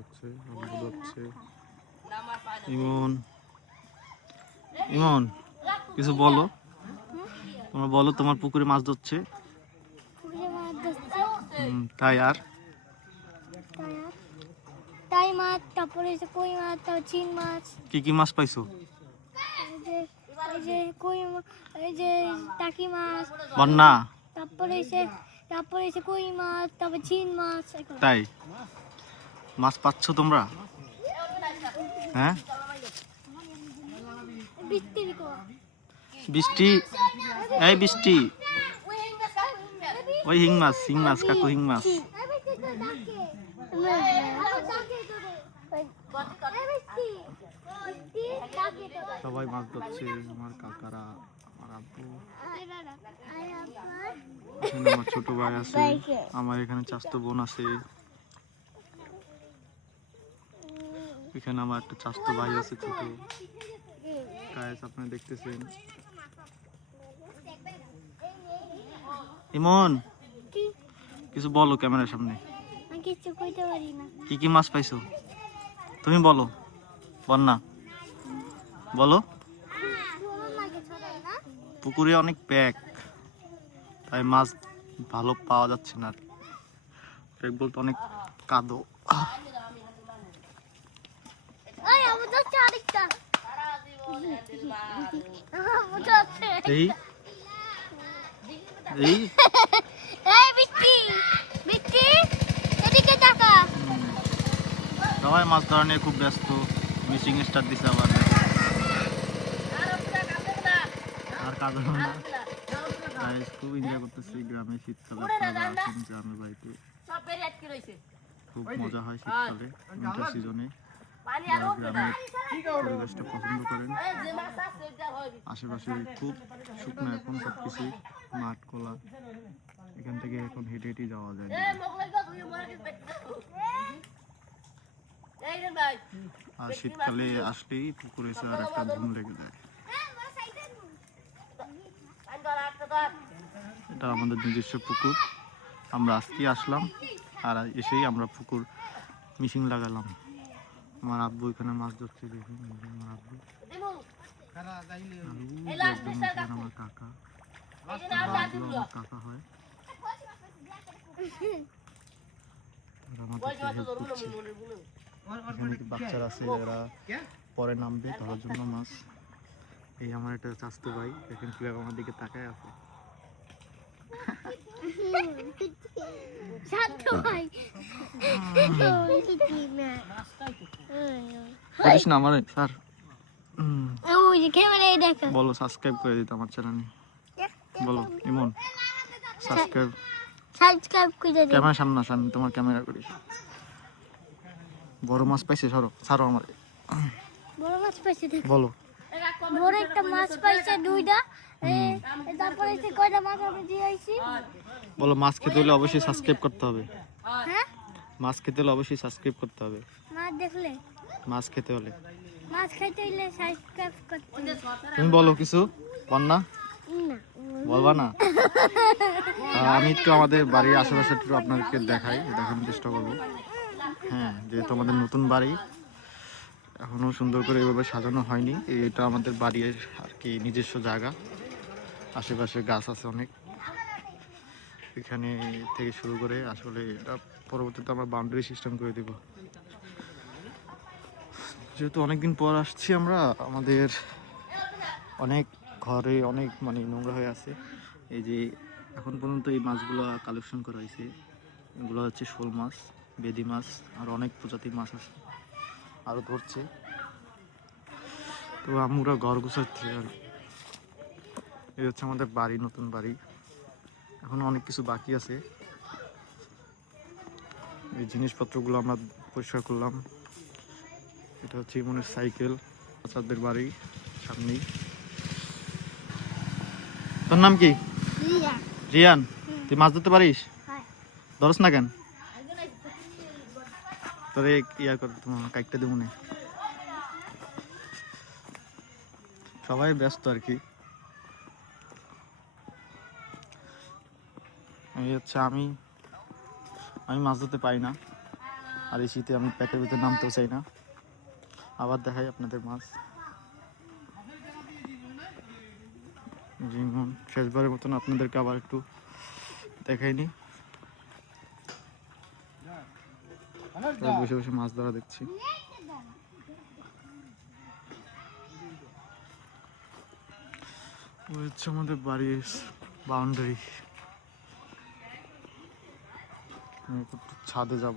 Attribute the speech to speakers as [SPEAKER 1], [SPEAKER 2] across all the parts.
[SPEAKER 1] আছে আব্বু ধরছে ইমন। ইমন কিছু বলো। তোমরা বলো তোমার পুকুরে মাছ ধরছে? তাই আর?
[SPEAKER 2] তাই মাছ তারপরে এসে কই মাছ তারপর চিন মাছ।
[SPEAKER 1] কি কি মাছ পাইছো?
[SPEAKER 2] এই যে কই এই যে টাকি মাছ।
[SPEAKER 1] বন্যা।
[SPEAKER 2] তারপরে এসে তারপরে এসে কই মাছ তারপর চিন মাছ
[SPEAKER 1] তাই? মাছ পাচ্ছ তোমরা? হ্যাঁ? বৃষ্টি এই বৃষ্টি। ওই হিং মাছ হিং মাছ কাকু হিং মাছ। সবাই মাছ ধরছে আমার কাকারা আমার আব্বু। আমার ছোট ভাই আছে আমার এখানে চাস্তো বোন আছে। এখানে আমার একটা চাস্তো ভাই আছে ছোট। গায়েস আপনি দেখতেছেন। ইমন কিছু বলো ক্যামেরার সামনে।
[SPEAKER 2] কিছু কইতে পারি না।
[SPEAKER 1] কি কি মাছ পাইছো? তুমি বলো বন্যা। বলো। পুকুরে অনেক প্যাক তাই মাছ ভালো পাওয়া যাচ্ছে না। প্যাক বলতে অনেক কাদো
[SPEAKER 2] ওই আমার যাচ্ছে আরেকটা আমার যাচ্ছে
[SPEAKER 1] এই। এই।
[SPEAKER 2] এই বৃষ্টি বৃষ্টি এদিকে টাকা
[SPEAKER 1] সবাই মাছ ধরা নিয়ে খুব ব্যস্ত। মিশিং স্টার দিছে আবার। আর কাদো না। Guys, খুব এনজয় করতেছি গ্রামে শীতকালে গ্রামের বাড়িতে। খুব মজা হয় শীতকালে উইন্টার সিজনে পরিবেশটা পছন্দ করেন। আশেপাশে খুব শুকনো এখন সব কিছু মাঠ খোলা এখান থেকে এখন হেঁটে হেঁটে যাওয়া যায়। আর শীতকালে আসলেই পুকুরে এসে আর একটা ঘুম লেগে যায়। এটা আমাদের নিজস্ব পুকুর। আমরা আজকে আসলাম আর এসেই আমরা পুকুর মিশিং লাগালাম। আমার আব্বু এখানে মাছ ধরছে দেখুন আমার আব্বু। আমার কাকা। আমার কাকা হয়। এখানে বাচ্চারা আছে এরা পরে নামবে ধরার জন্য মাছ। এই আমার একটা চাস্তো ভাই দেখেন কীভাবে আমার দিকে তাকায় আছে।
[SPEAKER 2] ভাই।
[SPEAKER 1] বলিস না আমার স্যার।
[SPEAKER 2] ওই ক্যামেরায় দেখো।
[SPEAKER 1] বলো সাবস্ক্রাইব করে দিতে আমার চ্যানেলে বলো ইমন সাবস্ক্রাইব
[SPEAKER 2] সাবস্ক্রাইব করে দিন
[SPEAKER 1] ক্যামেরা সামনে আসো আমি তোমার ক্যামেরা করি বড় মাছ পাইছে সরো ছাড়ো আমার।
[SPEAKER 2] বড় মাছ পাইছে দেখো।
[SPEAKER 1] বলো।
[SPEAKER 2] বড় একটা মাছ পাইছে দুইটা। তারপরে সে কয়টা মাছ আমি দিয়ে আইছি?
[SPEAKER 1] বলো মাছ খেতে হলে অবশ্যই সাবস্ক্রাইব করতে হবে।
[SPEAKER 2] হ্যাঁ?
[SPEAKER 1] মাছ খেতে হলে অবশ্যই সাবস্ক্রাইব করতে হবে।
[SPEAKER 2] মাছ দেখলে?
[SPEAKER 1] মাছ খেতে হলে।
[SPEAKER 2] মাছ খাইতে হইলে সাবস্ক্রাইব করতে
[SPEAKER 1] তুমি বলো কিছু? বন্যা? বলবা না? আমি একটু আমাদের বাড়ির আশেপাশে একটু আপনাদেরকে দেখাই দেখানোর চেষ্টা করব। হ্যাঁ যেহেতু আমাদের নতুন বাড়ি এখনও সুন্দর করে এভাবে সাজানো হয়নি। এটা আমাদের বাড়ির আর কি নিজস্ব জায়গা। আশেপাশে গাছ আছে অনেক। এখানে থেকে শুরু করে আসলে এটা পরবর্তীতে আমরা বাউন্ডারি সিস্টেম করে দেব। যেহেতু অনেকদিন পর আসছি আমরা, আমাদের অনেক ঘরে অনেক মানে নোংরা হয়ে আছে। এই যে এখন পর্যন্ত এই মাছগুলো কালেকশন করা হয়েছে। এগুলো হচ্ছে শোল মাছ, বেদি মাছ, আর অনেক প্রজাতির মাছ আছে আরও ধরছে। তো আমরা ঘর গুছাচ্ছি আর এই হচ্ছে আমাদের বাড়ি, নতুন বাড়ি। এখন অনেক কিছু বাকি আছে। এই জিনিসপত্রগুলো আমরা পরিষ্কার করলাম। এটা হচ্ছে ইমনের সাইকেল বাচ্চাদের বাড়ি সামনেই। তোর নাম কি? রিয়ান। তুই মাছ ধরতে পারিস? ধরস না কেন? তোর ইয়া কর তোমার কাইকটা দেবো না। সবাই ব্যস্ত আর কি। এই হচ্ছে আমি। আমি মাছ ধরতে পারি না। আর এই শীতে আমি প্যাকের ভিতরে নামতেও চাই না। আবার দেখাই আপনাদের মাছ। যেমন শেষবারের মতন আপনাদেরকে আবার একটু দেখাইনি বসে বসে মাছ ধরা দেখছি। হচ্ছে আমাদের বাড়ির বাউন্ডারি ছাদে যাব।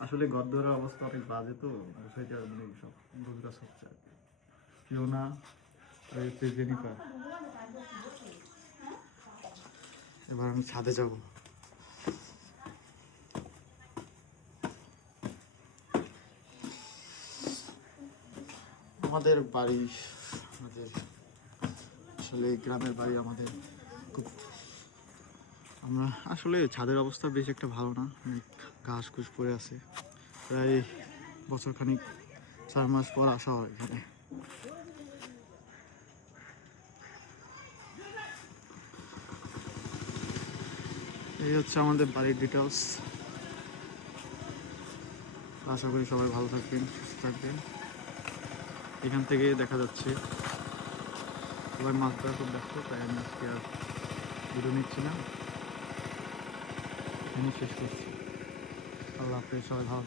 [SPEAKER 1] আসলে গদ্দরের অবস্থা অনেক বাজে তো সেটা মানে সব গুজরাট হচ্ছে আর কি। হচ্ছে এবার আমি ছাদে যাব। আমাদের বাড়ি, আমাদের আসলে গ্রামের বাড়ি আমাদের খুব আমরা আসলে ছাদের অবস্থা বেশ একটা ভালো না ঘাস ঘুষ পড়ে আছে। প্রায় বছর খানিক চার মাস পর আসা হয় এখানে। এই হচ্ছে আমাদের বাড়ির ডিটেলস আশা করি সবাই ভালো থাকবেন, সুস্থ থাকবেন। এখান থেকে দেখা যাচ্ছে। সবাই মাছ ধরা খুব ব্যস্ত, তাই আমি আজকে আর ভিডিও নিচ্ছি না। এখানে শেষ করছি। আল্লাহ হাফেজ সবাই ভালো থাকবেন।